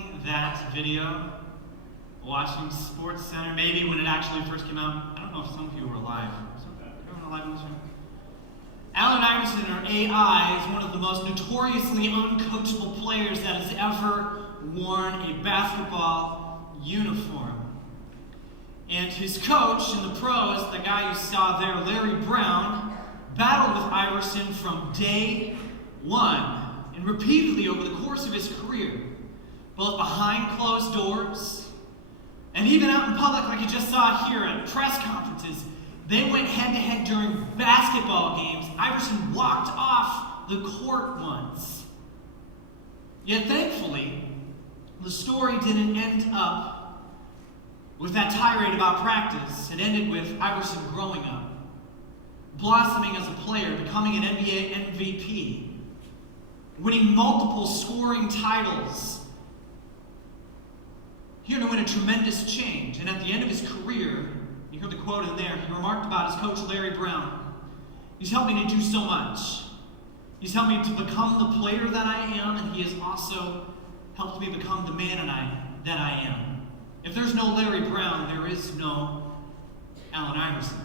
watching that video, watching Sports Center, maybe when it actually first came out. I don't know if some of you were alive. Everyone alive in this room? Allen Iverson, or AI, is one of the most notoriously uncoachable players that has ever worn a basketball uniform. And his coach in the pros, the guy you saw there, Larry Brown, battled with Iverson from day one and repeatedly over the course of his career, both behind closed doors and even out in public, like you just saw here at press conferences. They went head-to-head during basketball games. Iverson walked off the court once. Yet thankfully, the story didn't end up with that tirade about practice. It ended with Iverson growing up, blossoming as a player, becoming an NBA MVP, winning multiple scoring titles. He underwent a tremendous change, and at the end of his career, you heard the quote in there, he remarked about his coach, Larry Brown. He's helped me to do so much. He's helped me to become the player that I am, and he has also helped me become the man that I am. If there's no Larry Brown, there is no Allen Iverson.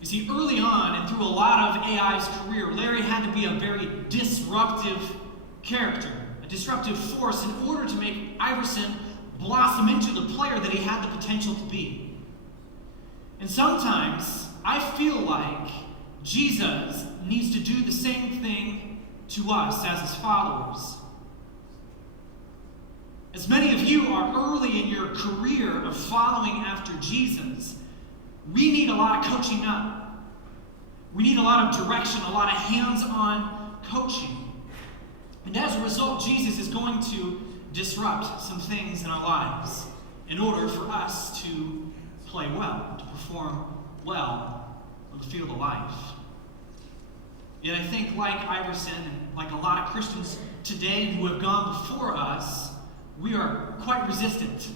You see, early on and through a lot of AI's career, Larry had to be a very disruptive character, a disruptive force in order to make Iverson blossom into the player that he had the potential to be. And sometimes I feel like Jesus needs to do the same thing to us as his followers. As many of you are early in your career of following after Jesus, we need a lot of coaching up. We need a lot of direction, a lot of hands-on coaching. And as a result, Jesus is going to disrupt some things in our lives in order for us to play well, to perform well on the field of life. Yet I think, like Iverson and like a lot of Christians today who have gone before us, we are quite resistant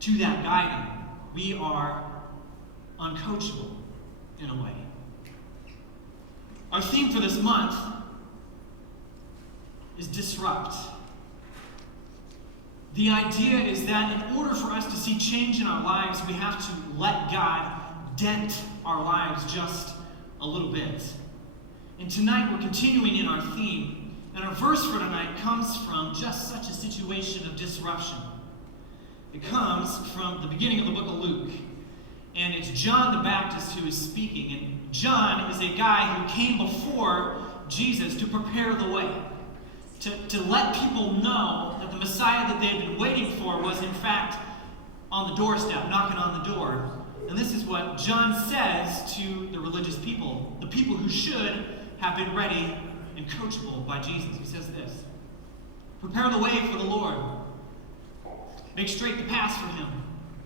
to that guiding. We are uncoachable in a way. Our theme for this month is disrupt. The idea is that in order for us to see change in our lives, we have to let God dent our lives just a little bit. And tonight we're continuing in our theme, and our verse for tonight comes from just such a situation of disruption. It comes from the beginning of the book of Luke, and it's John the Baptist who is speaking. And John is a guy who came before Jesus to prepare the way, to let people know that the Messiah that they had been waiting for was in fact on the doorstep, knocking on the door. And this is what John says to the religious people, the people who should have been ready and coachable by Jesus. He says this: "Prepare the way for the Lord. Make straight the paths for him.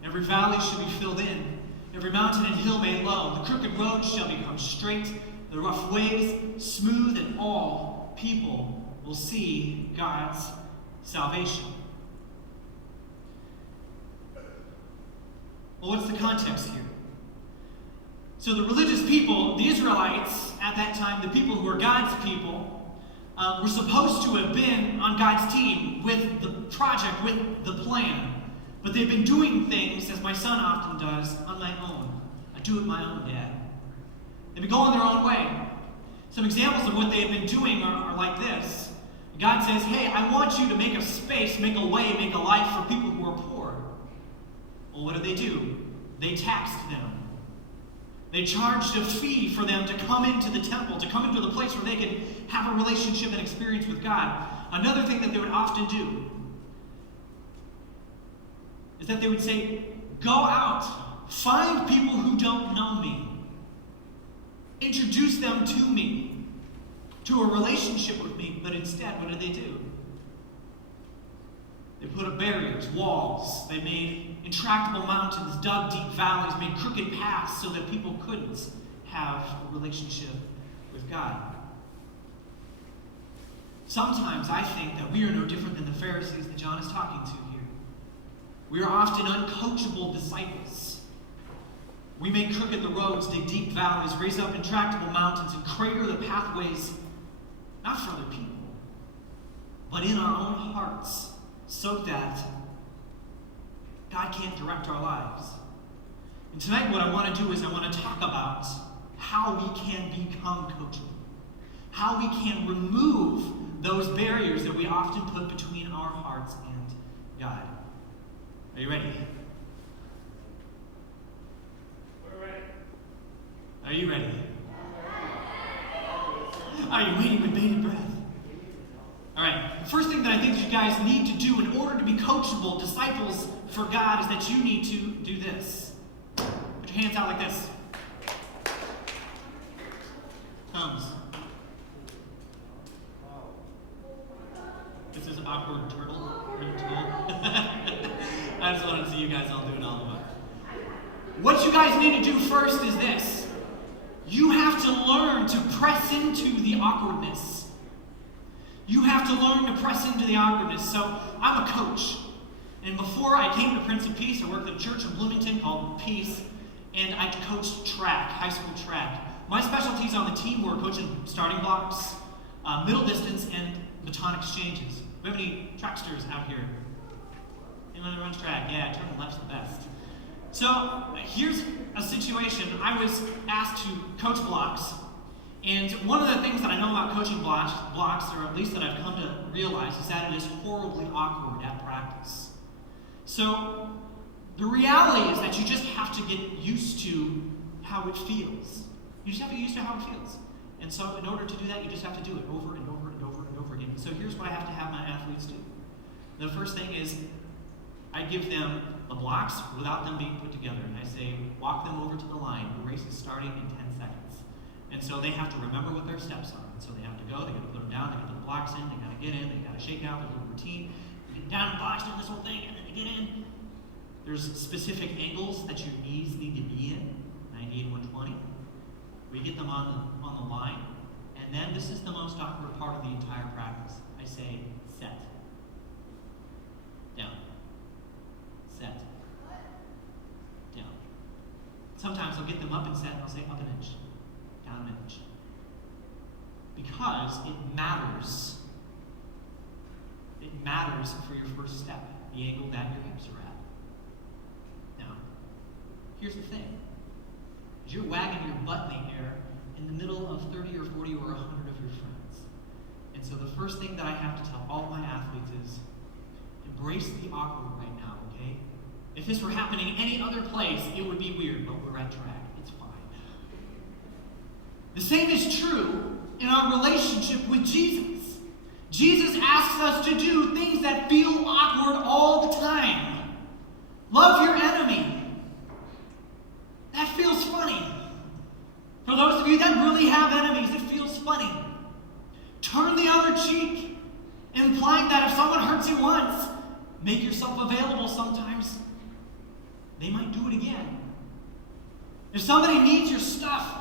Every valley shall be filled in, every mountain and hill made low. The crooked road shall become straight, the rough ways smooth, and all people will see God's salvation." Well, what's the context here? So the religious people, the Israelites at that time, the people who were God's people, were supposed to have been on God's team with the project, with the plan. But they've been doing things, as my son often does, on my own. I do it my own, Dad. They've been going their own way. Some examples of what they've been doing are like this. God says, hey, I want you to make a space, make a way, make a life for people who are poor. Well, what do? They taxed them. They charged a fee for them to come into the temple, to come into the place where they could have a relationship and experience with God. Another thing that they would often do is that they would say, go out, find people who don't know me, introduce them to me, to a relationship with me. But instead, what did? They put up barriers, walls. They made intractable mountains, dug deep valleys, made crooked paths so that people couldn't have a relationship with God. Sometimes I think that we are no different than the Pharisees that John is talking to here. We are often uncoachable disciples. We make crooked the roads, dig deep valleys, raise up intractable mountains, and crater the pathways, not for other people, but in our own hearts, so that God can't direct our lives. And tonight what I want to do is I want to talk about how we can become coachable. How we can remove those barriers that we often put between our hearts and God. Are you ready? We're ready. Are you ready? Are you waiting with bated breath? All right. The first thing that I think you guys need to do in order to be coachable disciples for God is that you need to do this. Put your hands out like this. Thumbs. This is an awkward turtle. I just wanted to see you guys all doing all of it. What you guys need to do first is this. You have to learn to press into the awkwardness. You have to learn to press into the awkwardness. So, I'm a coach. And before I came to Prince of Peace, I worked at a church in Bloomington called Peace. And I coached track, high school track. My specialties on the team were coaching starting blocks, middle distance, and baton exchanges. Do we have any tracksters out here? Anyone that runs track? Yeah, turning left's the best. So here's a situation. I was asked to coach blocks, and one of the things that I know about coaching blocks, or at least that I've come to realize, is that it is horribly awkward at practice. So the reality is that you just have to get used to how it feels. You just have to get used to how it feels. And so in order to do that, you just have to do it over and over and over and over again. So here's what I have to have my athletes do. The first thing is I give them the blocks without them being put together. And I say, walk them over to the line. The race is starting in 10 seconds. And so they have to remember what their steps are. And so they have to go, they got to put them down, they got to put the blocks in, they got to get in, they got to shake out their little routine. They get down and blocks doing this whole thing, and then they get in. There's specific angles that your knees need to be in, 90 and 120. We get them on the line, and then this is the most awkward part of the entire practice. I say, set. Down. Set. Down. Sometimes I'll get them up and set, and I'll say up an inch, down an inch. Because it matters. It matters for your first step, the angle that your hips are at. Now, here's the thing. You're wagging your butt in the air in the middle of 30 or 40 or 100 of your friends. And so the first thing that I have to tell all my athletes is embrace the awkward right now, okay? If this were happening any other place, it would be weird, but we're at track. It's fine. The same is true in our relationship with Jesus. Jesus asks us to do things that feel awkward all the time. Love your enemy. That feels funny. For those of you that really have enemies, it feels funny. Turn the other cheek, implying that if someone hurts you once, make yourself available sometimes. They might do it again. If somebody needs your stuff,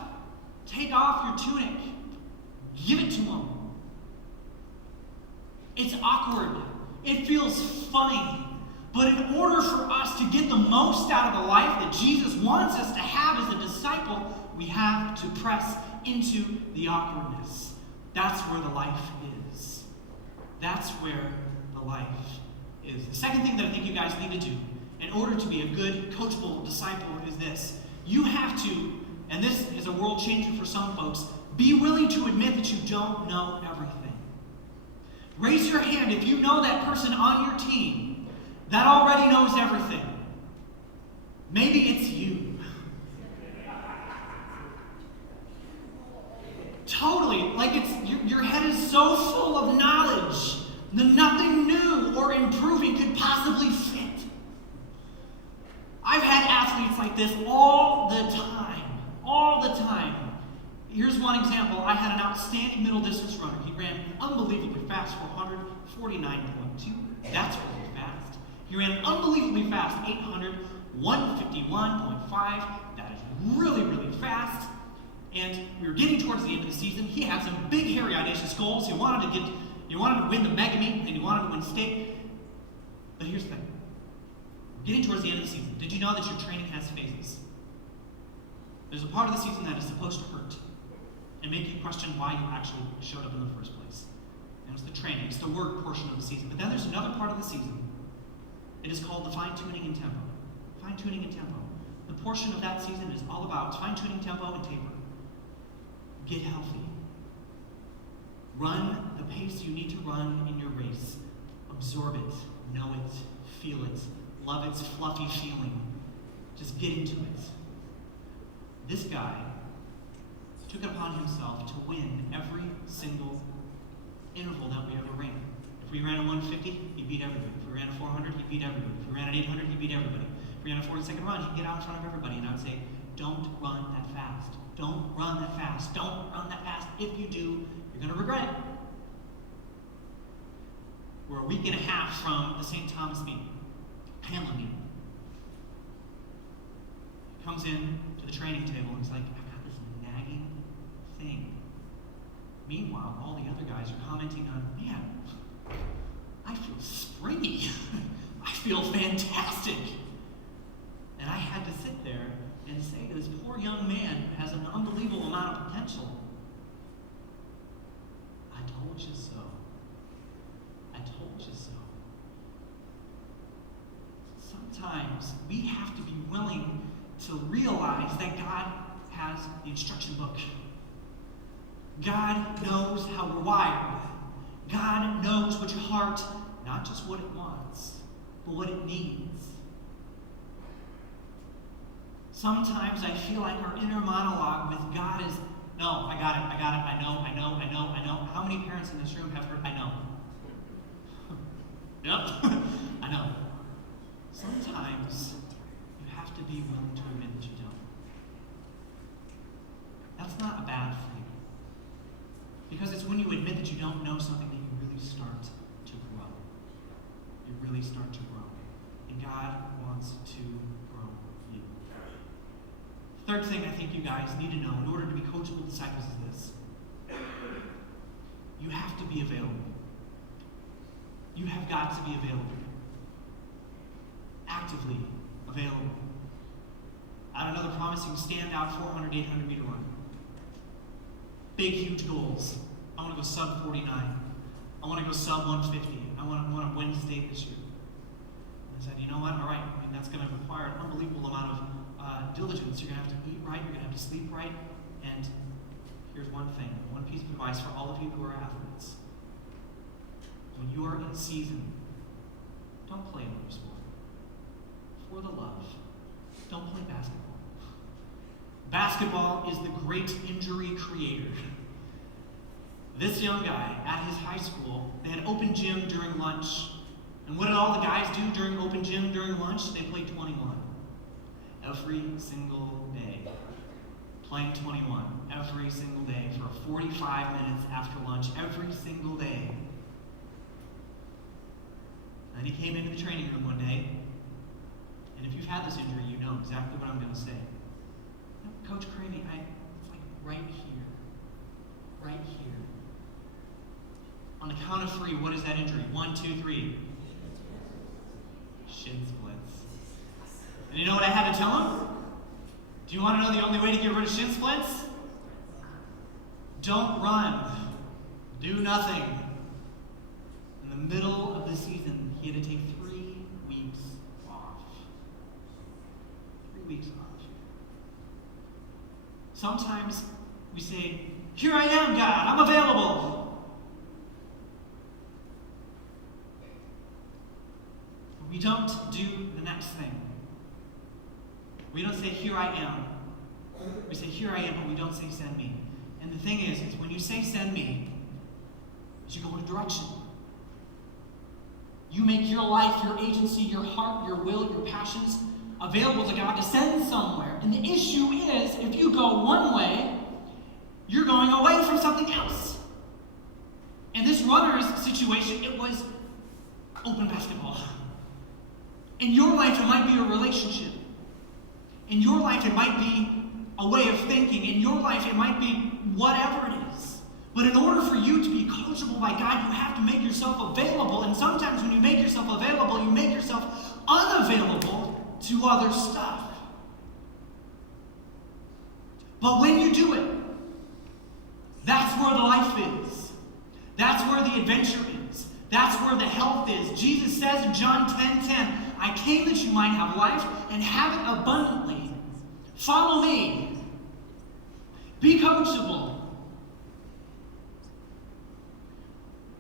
take off your tunic. Give it to them. It's awkward. It feels funny. But in order for us to get the most out of the life that Jesus wants us to have as a disciple, we have to press into the awkwardness. That's where the life is. That's where the life is. The second thing that I think you guys need to do in order to be a good, coachable disciple is this. You have to, and this is a world changer for some folks, be willing to admit that you don't know everything. Raise your hand if you know that person on your team that already knows everything. Maybe it's you. Totally, like your head is so full of knowledge that nothing new or improving could possibly fit. I've had athletes like this all the time. All the time. Here's one example. I had an outstanding middle distance runner. He ran unbelievably fast, 449.2. That's really fast. He ran unbelievably fast, 800, 151.5. That is really, really fast. And we were getting towards the end of the season. He had some big, hairy, audacious goals. He wanted to win the mega meet, and he wanted to win state. But here's the thing. We're getting towards the end of the season. Did you know that your training has phases? There's a part of the season that is supposed to hurt and make you question why you actually showed up in the first place. And it's the training. It's the work portion of the season. But then there's another part of the season. It is called the fine-tuning and tempo. Fine-tuning and tempo. The portion of that season is all about fine-tuning, tempo, and taper. Get healthy. Run the pace you need to run in your race. Absorb it. Know it. Feel it. Love its fluffy feeling. Just get into it. This guy took it upon himself to win every single interval that we ever ran. If we ran a 150, he beat everybody. If we ran a 400, he beat everybody. If we ran an 800, he beat everybody. If we ran a 40-second run, he'd get out in front of everybody. And I would say, don't run that fast. Don't run that fast. Don't run that fast. If you do, you're going to regret it. We're a week and a half from the St. Thomas meeting, Hamlin meeting. He comes in to the training table and he's like, I've got this nagging thing. Meanwhile, all the other guys are commenting on, man, I feel springy. I feel fantastic. And I had to sit there and say to this poor young man who has an unbelievable amount of potential, I told you so. I told you so. Sometimes we have to be willing to realize that God has the instruction book. God knows how we're wired. God knows what your heart, not just what it wants, but what it needs. Sometimes I feel like our inner monologue with God is, no, I got it, I know. How many parents in this room have heard, I know? Yep, I know. Sometimes you have to be willing to admit that you don't. That's not a bad thing. Because it's when you admit that you don't know something that you really start to grow. You really start to grow. And God wants to grow you. Third thing I think you guys need to know in order to be coachable disciples is this. You have to be available. You have got to be available. Actively available. I had another promising standout 400, 800 meter run. Big, huge goals. I want to go sub 49. I want to go sub 150. I want to win state this year. I said, you know what? All right. I mean, that's going to require an unbelievable amount of diligence. You're going to have to eat right. You're going to have to sleep right. And here's one thing, one piece of advice for all of you who are athletes. When you are in season, don't play another sport. For the love, don't play basketball. Basketball is the great injury creator. This young guy at his high school, they had open gym during lunch. And what did all the guys do during open gym during lunch? They played 21. Every single day. Playing 21 every single day for 45 minutes after lunch every single day. And he came into the training room one day, and if you've had this injury, you know exactly what I'm going to say. Coach Cravey, it's like right here. Right here. On the count of 3, what is that injury? 1, 2, 3. Shin splints. And you know what I had to tell him? Do you want to know the only way to get rid of shin splints? Don't run. Do nothing. In the middle of the season, he had to take 3 weeks off. 3 weeks off. Sometimes we say, here I am, God, I'm available. We don't do the next thing. We don't say, here I am. We say, here I am, but we don't say, send me. And the thing is when you say, send me, you go in a direction. You make your life, your agency, your heart, your will, your passions available to God to send somewhere. And the issue is, if you go one way, you're going away from something else. In this runner's situation, it was open basketball. In your life, it might be a relationship. In your life, it might be a way of thinking. In your life, it might be whatever it is. But in order for you to be coachable by God, you have to make yourself available. And sometimes when you make yourself available, you make yourself unavailable to other stuff. But when you do it, that's where the life is. That's where the adventure is. That's where the health is. Jesus says in John 10:10, I came that you might have life and have it abundantly. Follow me. Be coachable.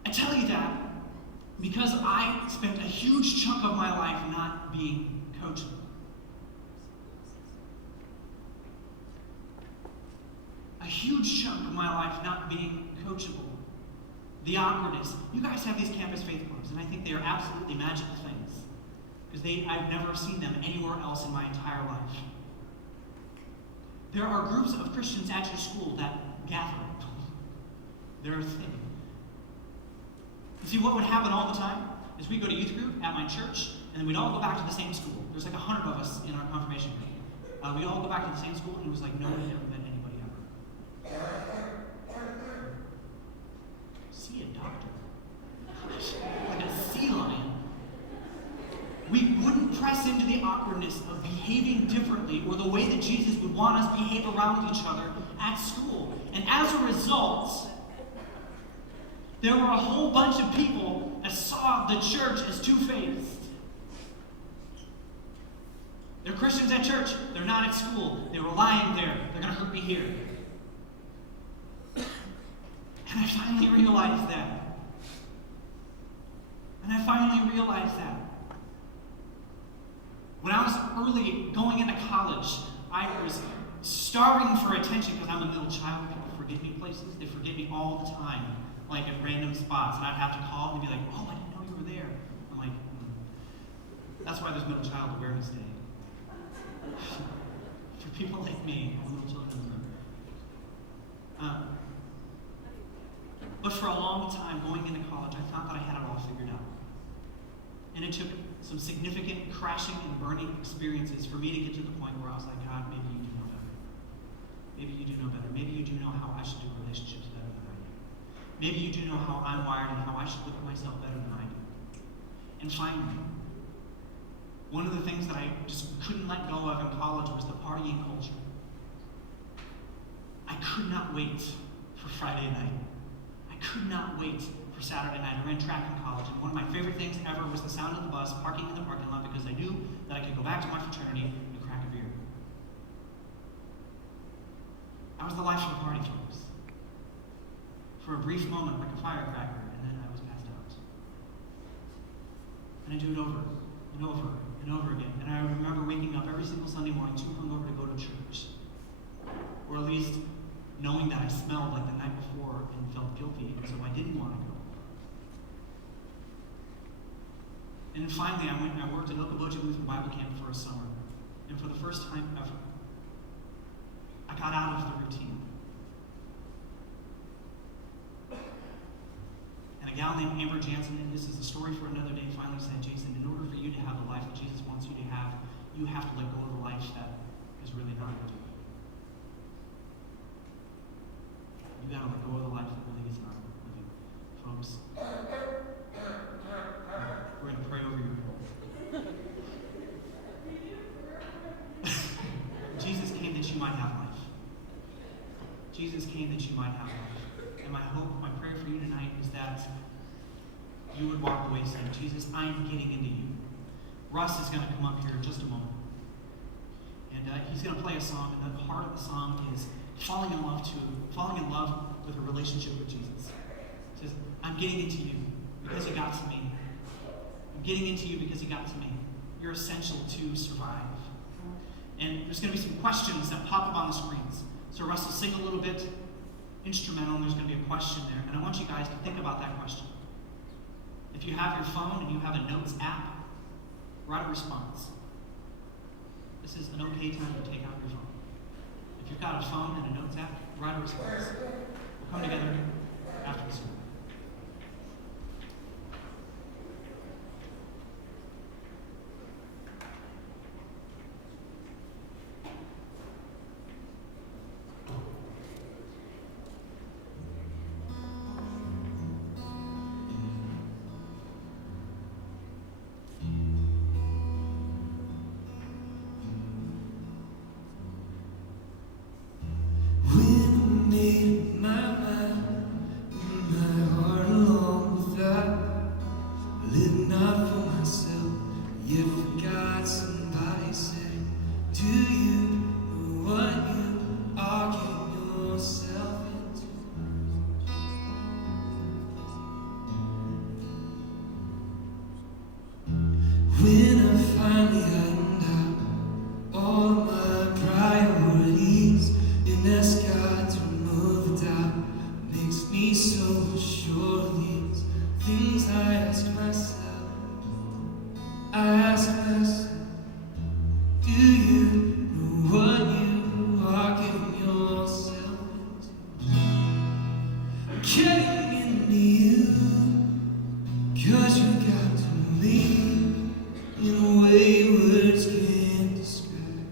I tell you that because I spent a huge chunk of my life not being coachable. A huge chunk of my life not being coachable. The awkwardness. You guys have these campus faith clubs, and I think they are absolutely magical things. Because I've never seen them anywhere else in my entire life. There are groups of Christians at your school that gather. They're a thing. You see, what would happen all the time is we'd go to youth group at my church, and then we'd all go back to the same school. There's like 100 of us in our confirmation group. We all go back to the same school, and it was like no one had ever met anybody ever. See a doctor. Like a sea lion. We wouldn't press into the awkwardness of behaving differently or the way that Jesus would want us to behave around each other at school. And as a result, there were a whole bunch of people that saw the church as two-faced. They're Christians at church. They're not at school. They were lying there. They're going to hurt me here. And I finally realized that. When I was early going into college, I was starving for attention because I'm a middle child. People forget me places. They forget me all the time, like at random spots. And I'd have to call and be like, oh, I didn't know you were there. I'm like, That's why there's Middle Child Awareness Day. For people like me, all middle children. But for a long time, going into college, I thought that I had it all figured out. And it took some significant crashing and burning experiences for me to get to the point where I was like, God, maybe you do know better. Maybe you do know better. Maybe you do know how I should do relationships better than I do. Maybe you do know how I'm wired and how I should look at myself better than I do. And finally, one of the things that I just couldn't let go of in college was the partying culture. I could not wait for Friday night. I could not wait for Saturday night. I ran track in college, and one of my favorite things ever was the sound of the bus parking in the parking lot because I knew that I could go back to my fraternity and crack a beer. I was the life of the party, folks. For a brief moment, like a firecracker, and then I was passed out. And I do it over and over and over again. And I remember waking up every single Sunday morning too hungover to go to church. Or at least knowing that I smelled like the night before and felt guilty, and so I didn't want to go. And then finally, I went and I worked at coachable Lutheran Bible Camp for a summer. And for the first time ever, I got out of the routine. And a gal named Amber Jansen, and this is a story for another day, finally said, Jason, in order for you to have the life that Jesus wants you to have to let go of the life that is really not good. You gotta let go of the life that really is not living. Folks, we're gonna pray over you. Jesus came that you might have life. Jesus came that you might have life. And my hope, my prayer for you tonight is that you would walk away saying, Jesus, I'm getting into you. Russ is gonna come up here in just a moment. And he's gonna play a song, and the heart of the song is falling in love with a relationship with Jesus. It says, I'm getting into you because you got to me. I'm getting into you because you got to me. You're essential to survive. And there's going to be some questions that pop up on the screens. So Russ will sing a little bit instrumental, and there's going to be a question there. And I want you guys to think about that question. If you have your phone and you have a notes app, write a response. This is an okay time to take out your phone. If you've got a phone and a notes app, write a response. We'll come together after the sermon. When I made my mind had somebody say, do you know what you are getting yourself into? When I finally ironed out all of my priorities and asked God to remove the doubt, makes me so sure of these things I ask myself. I ask myself, do you know what you are getting yourself into? Getting into you, 'cause you got to leave in a way words can't describe.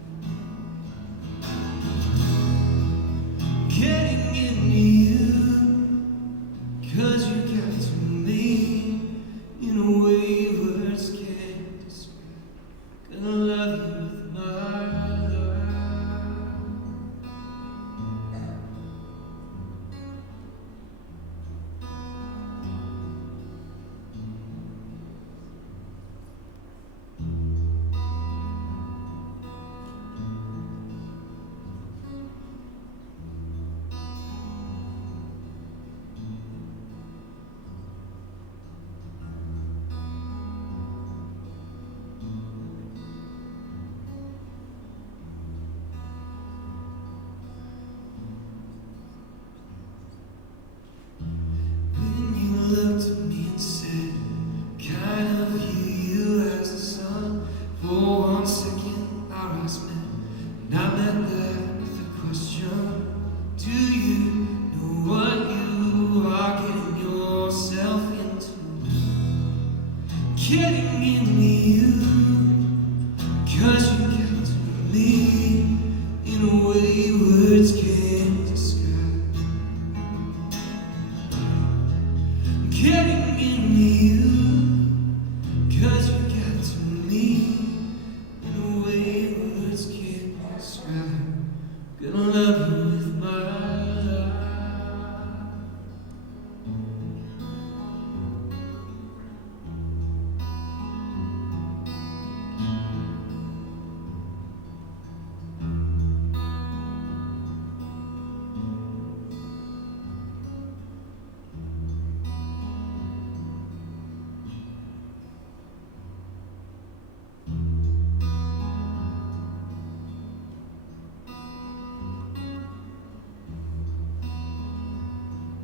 Getting into you, 'cause you got to leave in a way words can't describe. Gonna love you with my life. Looked at me and said, kind of view you as the sun. For 1 second our eyes met, and I met that with a question. Do you know what you are getting yourself into? Getting into you, 'cause you got to leave in a way words can't describe. Getting in